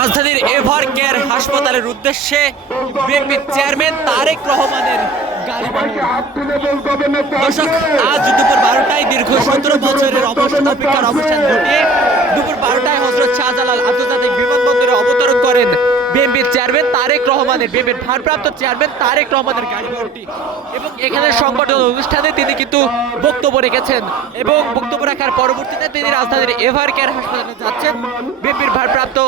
রাজধানীর ever care হাসপাতালের উদ্দেশ্যে বিএনপি চেয়ারম্যান তারেক রহমানের দর্শক, আজ দুপুর 12টায় দীর্ঘ 17 বছরের অবসান অপেক্ষার অবসান ঘটিয়ে দুপুর 12টায় হযরত শাহজালাল আন্তর্জাতিক বিমানবন্দরে অবতরণ করেন বিএনপির চেয়ারম্যান তারেক রহমানের বিএনপির ভারপ্রাপ্ত চেয়ারম্যান তারেক রহমানের গাড়িবহরটি। এবং এখানে সংবর্ধনা অনুষ্ঠানে তিনি কিন্তু বক্তব্য রেখেছেন এবং বক্তব্য রাখার পরবর্তীতে তিনি রাজধানীর এভার কেয়ার হাসপাতালে যাচ্ছেন বিএনপির ভারপ্রাপ্ত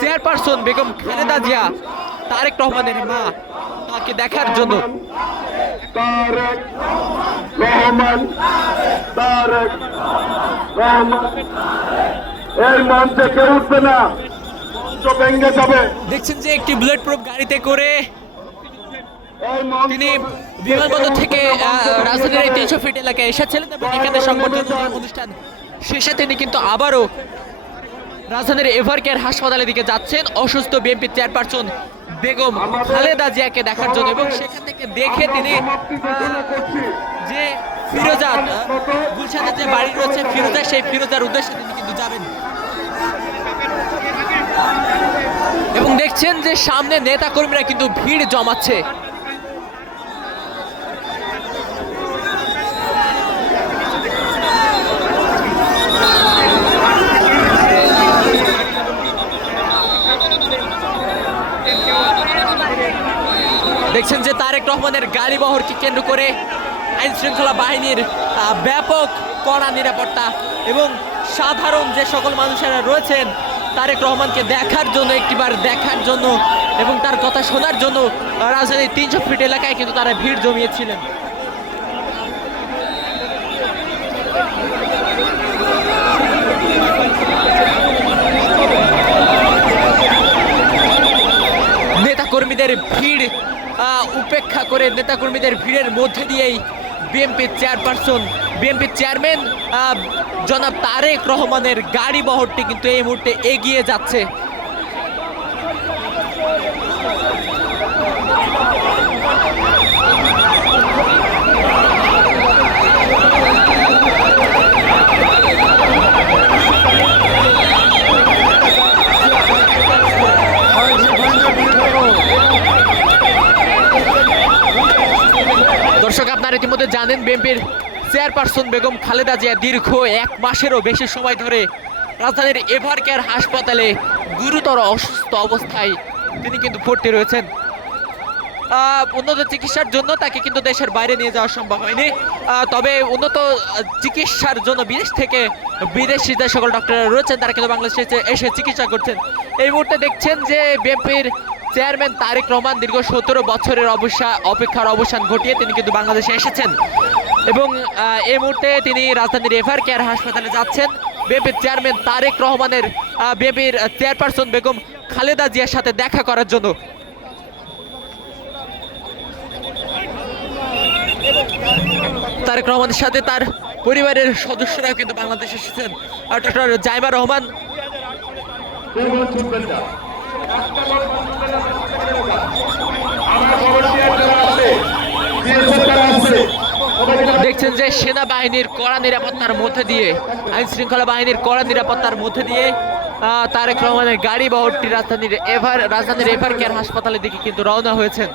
চেয়ারপারসন বেগম খালেদা জিয়া তারেক রহমানের মা তাকে দেখার জন্য। দেখছেন যে একটি বুলেট প্রুফ গাড়িতে করে তিনি বিমানবন্দর থেকে রাজধানীর এই 300 ফিট এলাকায় এসেছিলেন এবং এখানে সংবর্ধনা অনুষ্ঠান শেষে তিনি কিন্তু আবারও রাজধানীর এভার কেয়ার হাসপাতালের দিকে যাচ্ছেন অসুস্থ বিএনপি চেয়ারপারসন বেগম খালেদা জিয়াকে দেখার জন্য। এবং সেখান থেকে দেখে তিনি যে ফিরোজা গুলশানের যে বাড়ি রয়েছে ফিরোজা, সেই ফিরোজার উদ্দেশ্যে তিনি কিন্তু যাবেন। এবং দেখছেন যে সামনে নেতা কর্মীরা কিন্তু ভিড় জমাচ্ছে। দেখছেন যে তারেক রহমানের গাড়ি বহরকে কেন্দ্র করে আইন শৃঙ্খলা বাহিনীর ব্যাপক কড়া নিরাপত্তা এবং সাধারণ যে সকল মানুষেরা রয়েছেন তারেক রহমানকে দেখার জন্য, একটিবার দেখার জন্য এবং তার কথা শোনার জন্য রাজধানীর 300 ফিট এলাকায় কিন্তু তারা ভিড় জমিয়েছিলেন। নেতাকর্মীদের ভিড় উপেক্ষা করে নেতাকর্মীদের ভিড়ের মধ্যে দিয়েই বিএনপির চেয়ারম্যান জনাব তারেক রহমানের গাড়ি বহরটি কিন্তু এই মুহূর্তে এগিয়ে যাচ্ছে। দর্শক, আপনারা ইতিমধ্যে জানেন বিএনপির চেয়ারপারসন বেগম খালেদা জিয়া দীর্ঘ 1 মাসেরও বেশি সময় ধরে রাজধানীর এভার কেয়ার হাসপাতালে গুরুতর অসুস্থ অবস্থায় তিনি কিন্তু ভর্তি রয়েছেন। উন্নত চিকিৎসার জন্য তাকে কিন্তু দেশের বাইরে নিয়ে যাওয়া সম্ভব হয়নি, তবে উন্নত চিকিৎসার জন্য বিদেশি যে সকল ডক্টররা রয়েছেন তারা কিন্তু বাংলাদেশে এসে চিকিৎসা করছেন। এই মুহূর্তে দেখছেন যে বিএনপির চেয়ারম্যান তারেক রহমান দীর্ঘ 17 বছরের অপেক্ষার অবসান ঘটিয়ে তিনি কিন্তু বাংলাদেশে এসেছেন এবং এই মুহূর্তে তিনি রাজধানীর এভার কেয়ার হাসপাতালে যাচ্ছেন বিএনপির চেয়ারম্যান তারেক রহমানের বিএনপির চেয়ারপারসন বেগম খালেদা জিয়ার সাথে দেখা করার জন্য। তারেক রহমানের সাথে তার পরিবারের সদস্যরাও কিন্তু বাংলাদেশে এসেছেন। ডক্টর জাইমা রহমান দেখছেন যে সেনাবাহিনীর কড়া নিরাপত্তার মধ্যে দিয়ে, আইন শৃঙ্খলা বাহিনীর কড়া নিরাপত্তার মধ্যে দিয়ে তারেক রহমানের গাড়ি বহরটি রাজধানীর এভার কেয়ার হাসপাতালের দিকে কিন্তু রওনা হয়েছেন।